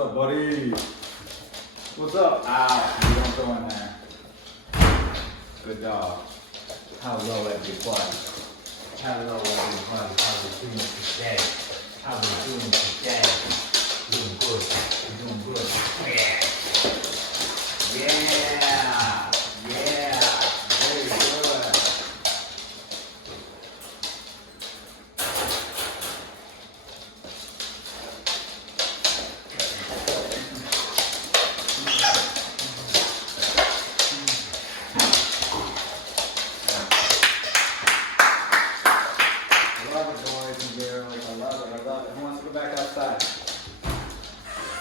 up, buddy? What's up? Ow, you don't go in there. Good dog. Hello, everybody. Hello, everybody. How are we doing today? How are we doing today? Doing good. We're doing good. Yeah. Yeah. Yeah. Very good.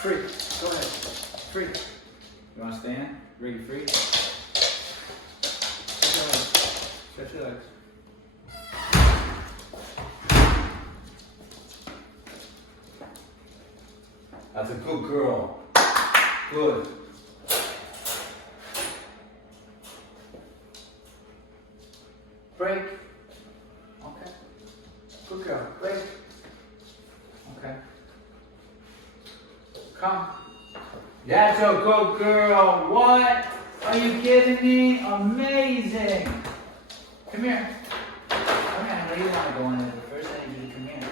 Free. Go ahead. Free. You want to stand? Ready? Free. Stretch your legs. Stretch your legs. That's a good girl. Good. Break. Okay. Good girl. Break. Okay. Come. That's a good girl. What? Are you kidding me? Amazing. Come here. Come here. I know you want to go in there, but first I need you to come here.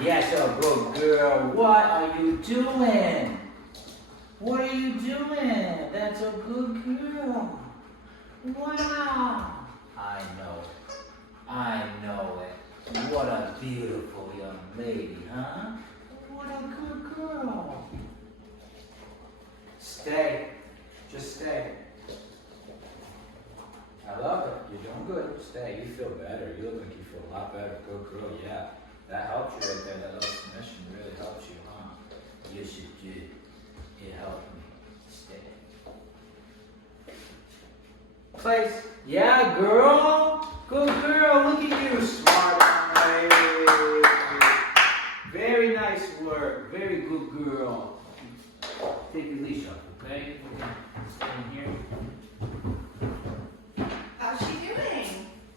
Yes, a good girl. What are you doing? What are you doing? That's a good girl. Wow. I know it. I know it. What a beautiful young lady, huh? What a good girl. Stay. Just stay. I love it. You're doing good. Stay. You feel better. You look like you feel a lot better. Good girl. Yeah. That helped you right there. That little submission really helped you, huh? Yes, it did. It helped me. Stay. Place. Yeah, girl. Good girl. Look at you. Smart lady. Very nice work. Very good girl. Take your leash off, okay? Stay in here. How's she doing?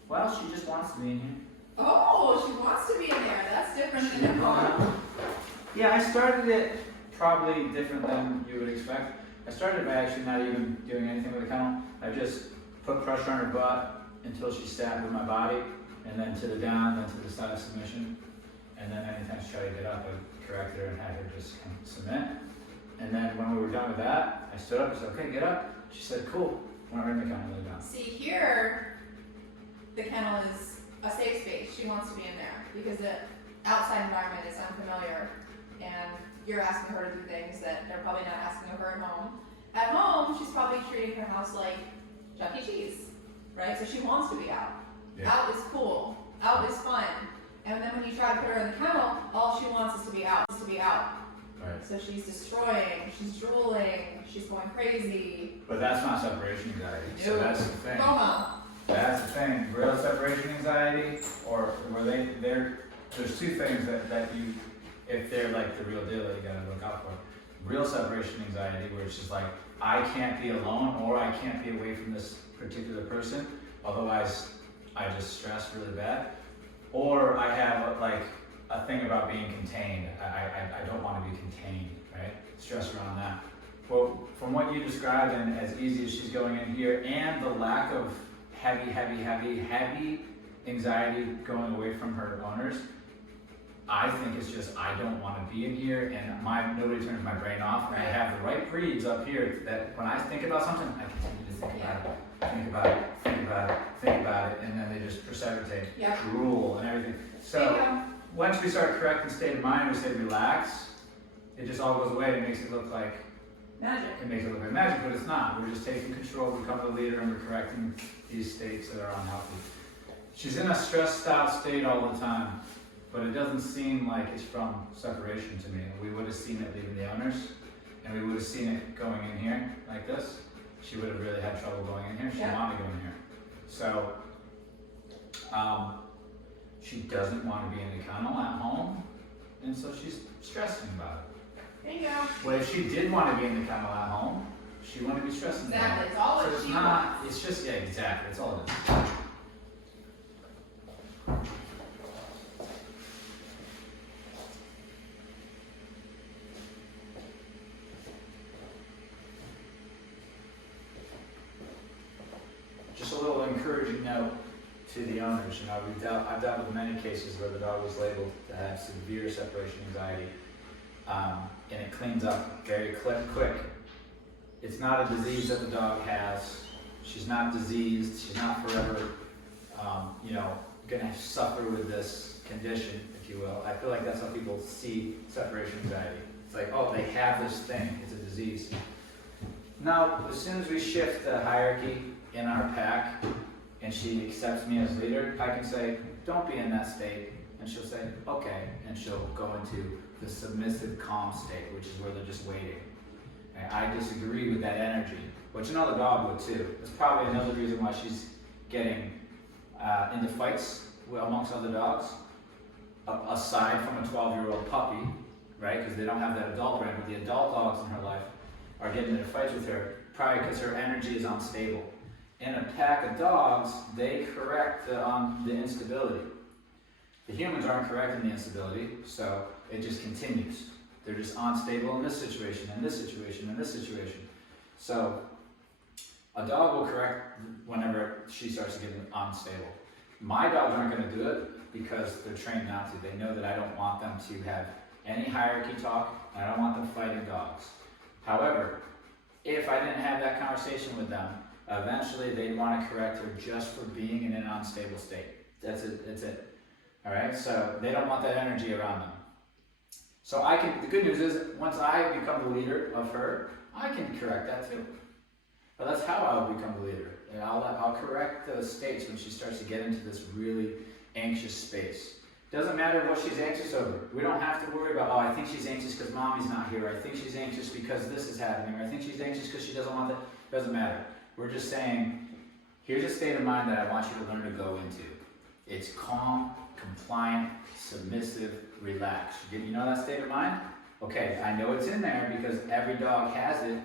Well, she just wants to be in here. Oh, she wants to be in there. That's different than at home. Yeah, I started it probably different than you would expect. I started by actually not even doing anything with the kennel. I just put pressure on her butt until she sat with my body, and then to the down, then to the side of submission. And then anytime she tried to get up, I corrected her and had her just submit. And then when we were done with that, I stood up and said, okay, get up. She said, cool. Went right in the kennel, lay down. See, here, the kennel is a safe space. She wants to be in there because the outside environment is unfamiliar and you're asking her to do things that they're probably not asking of her at home. At home, she's probably treating her house like Chuck E. Cheese, right? So she wants to be out. Yeah. Out is cool. Out is fun. And then when you try to put her in the kennel, all she wants is to be out. Right. So she's destroying, she's drooling, she's going crazy. But that's not separation anxiety. No. So that's the thing. Mama. That's the thing. Real separation anxiety, or where there's two things that you, if they're like the real deal that you gotta look out for. Real separation anxiety, where it's just like, I can't be alone or I can't be away from this particular person, otherwise I just stress really bad. Or I have like a thing about being contained. I don't want to be contained, right? Stress around that. Well, from what you described, and as easy as she's going in here, and the lack of heavy anxiety going away from her owners, I think it's just, I don't want to be in here, and nobody turns my brain off, and I have the right breeds up here that when I think about something, I continue to think about it, and then they just precipitate, drool, and everything. So once we start correcting state of mind, we say relax, it just all goes away. It makes it look like magic. It makes it look like magic, but it's not. We're just taking control, we become the leader, and we're correcting these states that are unhealthy. She's in a stressed out state all the time, but it doesn't seem like it's from separation to me. We would have seen it leaving the owners, and we would have seen it going in here like this. She would have really had trouble going in here. She wanted to go in here. So, she doesn't want to be in the kennel at home, and so she's stressing about it. There you go. Well, if she did want to be in the kennel at home, she wouldn't be stressing about it. Exactly, it's all what she wants. It's just, yeah, exactly, it's all it is. note to the owners. You know, I've dealt with many cases where the dog was labeled to have severe separation anxiety, and it cleans up very quick. It's not a disease that the dog has. She's not diseased. She's not forever, you know, gonna suffer with this condition, if you will. I feel like that's how people see separation anxiety. It's like, oh, they have this thing. It's a disease. Now, as soon as we shift the hierarchy in our pack, and she accepts me as leader, I can say, don't be in that state. And she'll say, okay. And she'll go into the submissive, calm state, which is where they're just waiting. And I disagree with that energy, which another dog would too. That's probably another reason why she's getting into fights amongst other dogs, aside from a 12-year-old puppy, right? Because they don't have that adult brain, but the adult dogs in her life are getting into fights with her, probably because her energy is unstable. In a pack of dogs, they correct the instability. The humans aren't correcting the instability, so it just continues. They're just unstable in this situation, in this situation, in this situation. So a dog will correct whenever she starts to get unstable. My dogs aren't going to do it because they're trained not to. They know that I don't want them to have any hierarchy talk, and I don't want them fighting dogs. However, if I didn't have that conversation with them, eventually they'd want to correct her just for being in an unstable state. That's it. That's it. All right. So they don't want that energy around them. So I can. The good news is, once I become the leader of her, I can correct that too. But that's how I'll become the leader, and I'll correct those states when she starts to get into this really anxious space. Doesn't matter what she's anxious over. We don't have to worry about, oh, I think she's anxious because mommy's not here. I think she's anxious because this is happening. Or I think she's anxious because she doesn't want that. Doesn't matter. We're just saying, here's a state of mind that I want you to learn to go into. It's calm, compliant, submissive, relaxed. You know that state of mind? Okay, I know it's in there because every dog has it.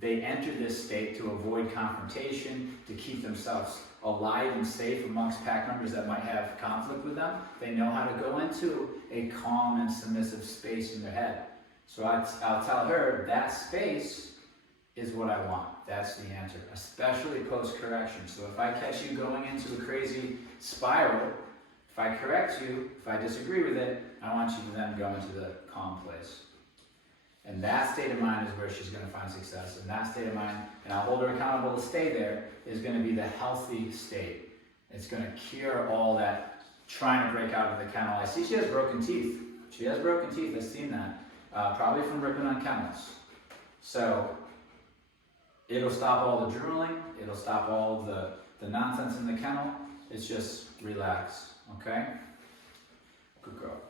They enter this state to avoid confrontation, to keep themselves alive and safe amongst pack members that might have conflict with them. They know how to go into a calm and submissive space in their head. So I'll tell her that space is what I want. That's the answer, especially post-correction. So if I catch you going into a crazy spiral, if I correct you, if I disagree with it, I want you to then go into the calm place. And that state of mind is where she's going to find success. And that state of mind, and I'll hold her accountable to stay there, is going to be the healthy state. It's going to cure all that trying to break out of the kennel. I see she has broken teeth. She has broken teeth. I've seen that. Probably from ripping on kennels. So it'll stop all the drooling. It'll stop all the nonsense in the kennel. It's just relax. Okay? Good girl.